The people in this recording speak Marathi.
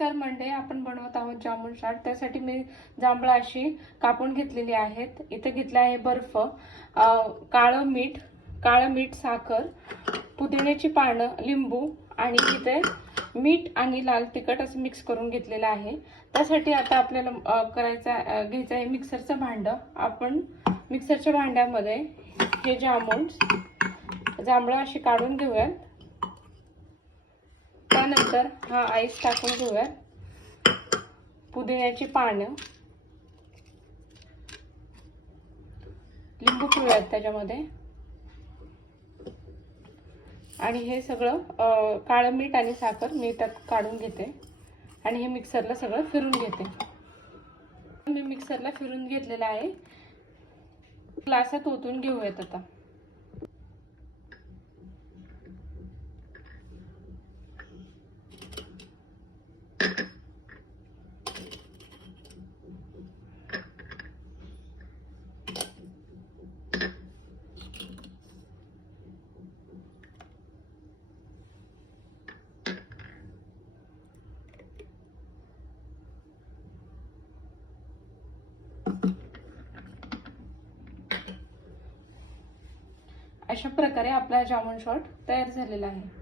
नमस्कार मंडळी, आपण बनवत आहोत जामुन चाट। त्यासाठी मी जांभळं अशी कापून घेतलेली आहेत। इथे घेतले आहे बर्फ, काळं मीठ, साखर, पुदिन्याची पानं, लिंबू आणि इथे मीठ आणि लाल तिखट असं मिक्स करून घेतलेलं आहे। त्यासाठी आता आपल्याला घ्यायचं आहे मिक्सरचं भांडं। आपण मिक्सरच्या भांड्यामध्ये हे जांभळं अशी काढून घेऊयात। त्यानंतर हा आईस टाकून घेऊयात, पुदिन्याची पानं, लिंबू पिळूयात त्याच्यामध्ये आणि हे सगळं काळं मीठ आणि साखर मी त्यात काढून घेते आणि हे मिक्सरला सगळं फिरून घेते। मी मिक्सरला फिरून घेतलेलं आहे। ग्लासात ओतून घेऊयात आता। अशा प्रकारे आपला जामुन शॉट तयार झालेला आहे।